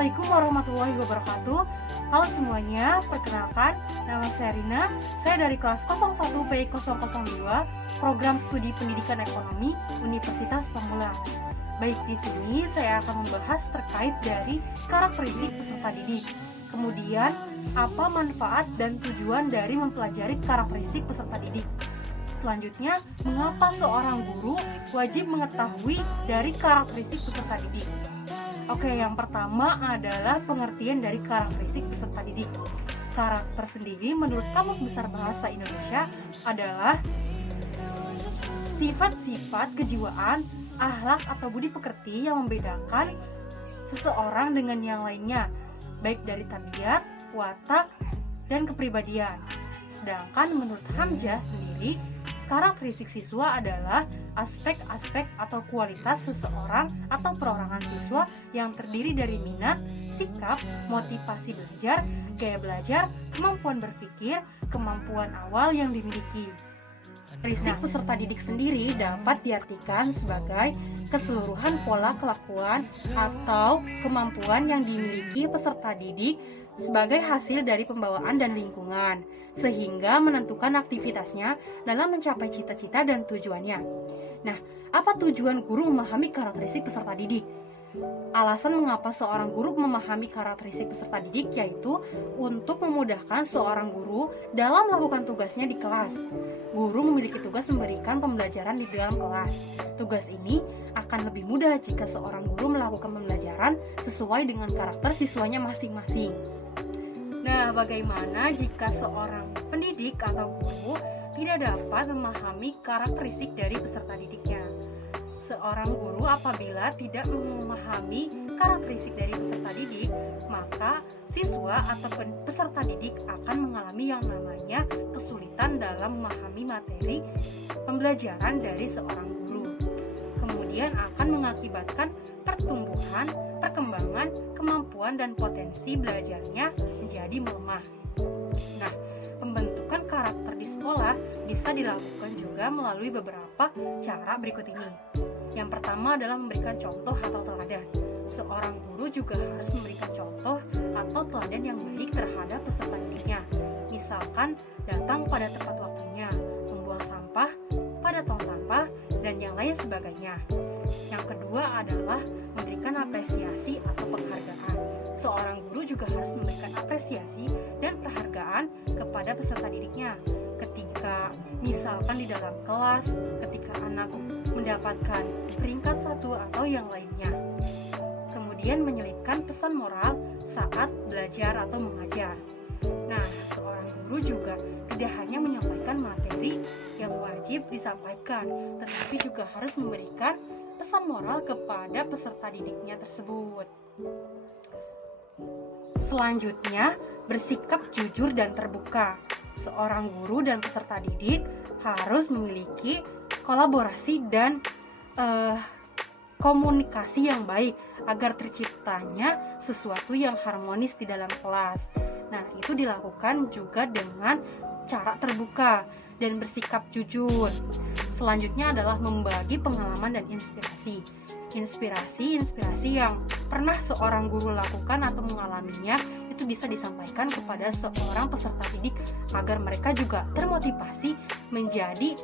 Assalamualaikum warahmatullahi wabarakatuh. Halo semuanya, perkenalkan nama saya Rina. Saya dari kelas 01 PI002 Program Studi Pendidikan Ekonomi Universitas Pamulang. Baik, di sini saya akan membahas terkait dari karakteristik peserta didik. Kemudian, apa manfaat dan tujuan dari mempelajari karakteristik peserta didik. Selanjutnya, mengapa seorang guru wajib mengetahui dari karakteristik peserta didik? Oke, yang pertama adalah pengertian dari karakteristik peserta didik. Karakter sendiri menurut Kamus Besar Bahasa Indonesia adalah sifat-sifat kejiwaan, akhlak atau budi pekerti yang membedakan seseorang dengan yang lainnya, baik dari tabiat, watak, dan kepribadian. Sedangkan menurut Hamzah sendiri, karakteristik siswa adalah aspek-aspek atau kualitas seseorang atau perorangan siswa yang terdiri dari minat, sikap, motivasi belajar, gaya belajar, kemampuan berpikir, kemampuan awal yang dimiliki. Karakteristik peserta didik sendiri dapat diartikan sebagai keseluruhan pola kelakuan atau kemampuan yang dimiliki peserta didik sebagai hasil dari pembawaan dan lingkungan, sehingga menentukan aktivitasnya dalam mencapai cita-cita dan tujuannya. Nah, apa tujuan guru memahami karakteristik peserta didik? Alasan mengapa seorang guru memahami karakteristik peserta didik yaitu untuk memudahkan seorang guru dalam melakukan tugasnya di kelas. Guru memiliki tugas memberikan pembelajaran di dalam kelas. Tugas ini akan lebih mudah jika seorang guru melakukan pembelajaran sesuai dengan karakter siswanya masing-masing. Nah, bagaimana jika seorang pendidik atau guru tidak dapat memahami karakteristik dari peserta didiknya? Seorang guru apabila tidak memahami karakteristik dari peserta didik, maka siswa atau peserta didik akan mengalami yang namanya kesulitan dalam memahami materi pembelajaran dari seorang guru. Kemudian akan mengakibatkan pertumbuhan, perkembangan, kemampuan, dan potensi belajarnya menjadi melemah. Nah, pembentukan karakter di sekolah bisa dilakukan juga melalui beberapa cara berikut ini. Yang pertama adalah memberikan contoh atau teladan. Seorang guru juga harus memberikan contoh atau teladan yang baik terhadap peserta didiknya. Misalkan datang pada tepat waktunya, membuang sampah pada tong sampah, dan yang lain sebagainya. Yang kedua adalah memberikan apresiasi atau penghargaan. Seorang guru juga harus memberikan apresiasi dan penghargaan kepada peserta didiknya. Ketika misalkan di dalam kelas, ketika anak mendapatkan peringkat 1 atau yang lainnya. Kemudian menyelipkan pesan moral saat belajar atau mengajar. Nah, seorang guru juga tidak hanya menyampaikan materi yang wajib disampaikan, tetapi juga harus memberikan pesan moral kepada peserta didiknya tersebut. Selanjutnya, bersikap jujur dan terbuka. Seorang guru dan peserta didik harus memiliki kolaborasi dan komunikasi yang baik agar terciptanya sesuatu yang harmonis di dalam kelas. Nah, itu dilakukan juga dengan cara terbuka dan bersikap jujur. Selanjutnya adalah membagi pengalaman dan inspirasi. Inspirasi yang pernah seorang guru lakukan atau mengalaminya itu bisa disampaikan kepada seorang peserta didik agar mereka juga termotivasi menjadi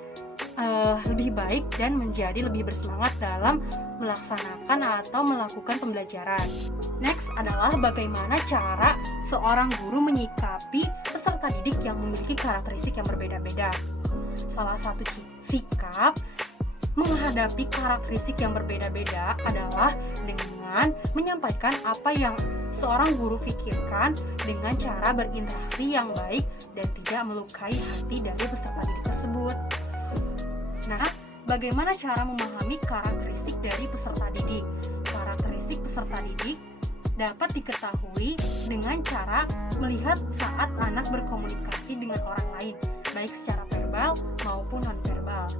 lebih baik dan menjadi lebih bersemangat dalam melaksanakan atau melakukan pembelajaran. Next adalah bagaimana cara seorang guru menyikapi peserta didik yang memiliki karakteristik yang berbeda-beda. Salah satu sikap menghadapi karakteristik yang berbeda-beda adalah dengan menyampaikan apa yang seorang guru pikirkan dengan cara berinteraksi yang baik dan tidak melukai hati dari peserta didik tersebut. Nah, bagaimana cara memahami karakteristik dari peserta didik? Karakteristik peserta didik dapat diketahui dengan cara melihat saat anak berkomunikasi dengan orang lain, baik secara verbal maupun non-verbal.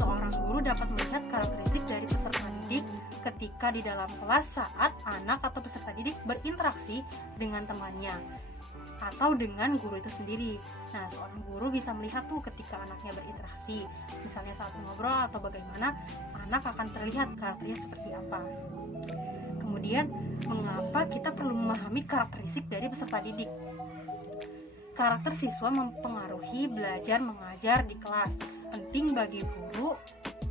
Seorang guru dapat melihat karakteristik dari peserta didik ketika di dalam kelas saat anak atau peserta didik berinteraksi dengan temannya atau dengan guru itu sendiri. Nah, seorang guru bisa melihat tuh ketika anaknya berinteraksi, misalnya saat ngobrol atau bagaimana, anak akan terlihat karakternya seperti apa. Kemudian, mengapa kita perlu memahami karakteristik dari peserta didik. Karakter siswa mempengaruhi belajar mengajar di kelas. Penting bagi guru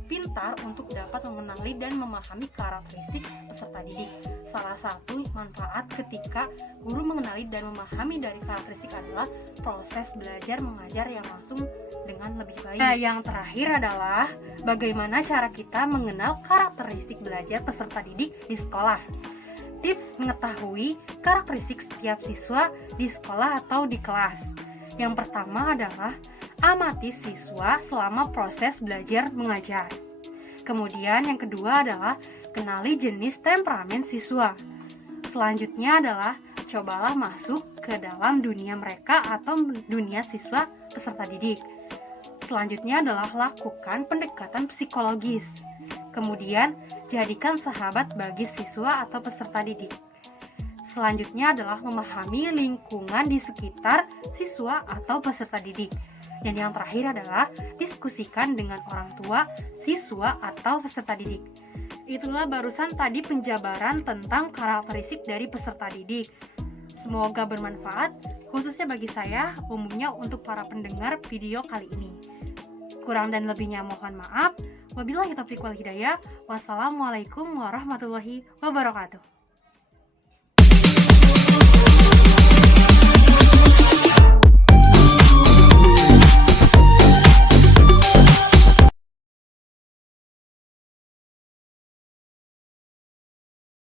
pintar untuk dapat mengenali dan memahami karakteristik peserta didik. Salah satu manfaat ketika guru mengenali dan memahami dari karakteristik adalah proses belajar mengajar yang langsung dengan lebih baik. Nah, yang terakhir adalah bagaimana cara kita mengenal karakteristik belajar peserta didik di sekolah. Tips mengetahui karakteristik setiap siswa di sekolah atau di kelas. Yang pertama adalah amati siswa selama proses belajar mengajar. Kemudian yang kedua adalah kenali jenis temperamen siswa. Selanjutnya adalah cobalah masuk ke dalam dunia mereka atau dunia siswa peserta didik. Selanjutnya adalah lakukan pendekatan psikologis. Kemudian jadikan sahabat bagi siswa atau peserta didik. Selanjutnya adalah memahami lingkungan di sekitar siswa atau peserta didik. Dan yang terakhir adalah diskusikan dengan orang tua, siswa, atau peserta didik. Itulah barusan tadi penjabaran tentang karakteristik dari peserta didik. Semoga bermanfaat, khususnya bagi saya, umumnya untuk para pendengar video kali ini. Kurang dan lebihnya mohon maaf. Wabillahi taufiq wal hidayah. Wassalamualaikum warahmatullahi wabarakatuh.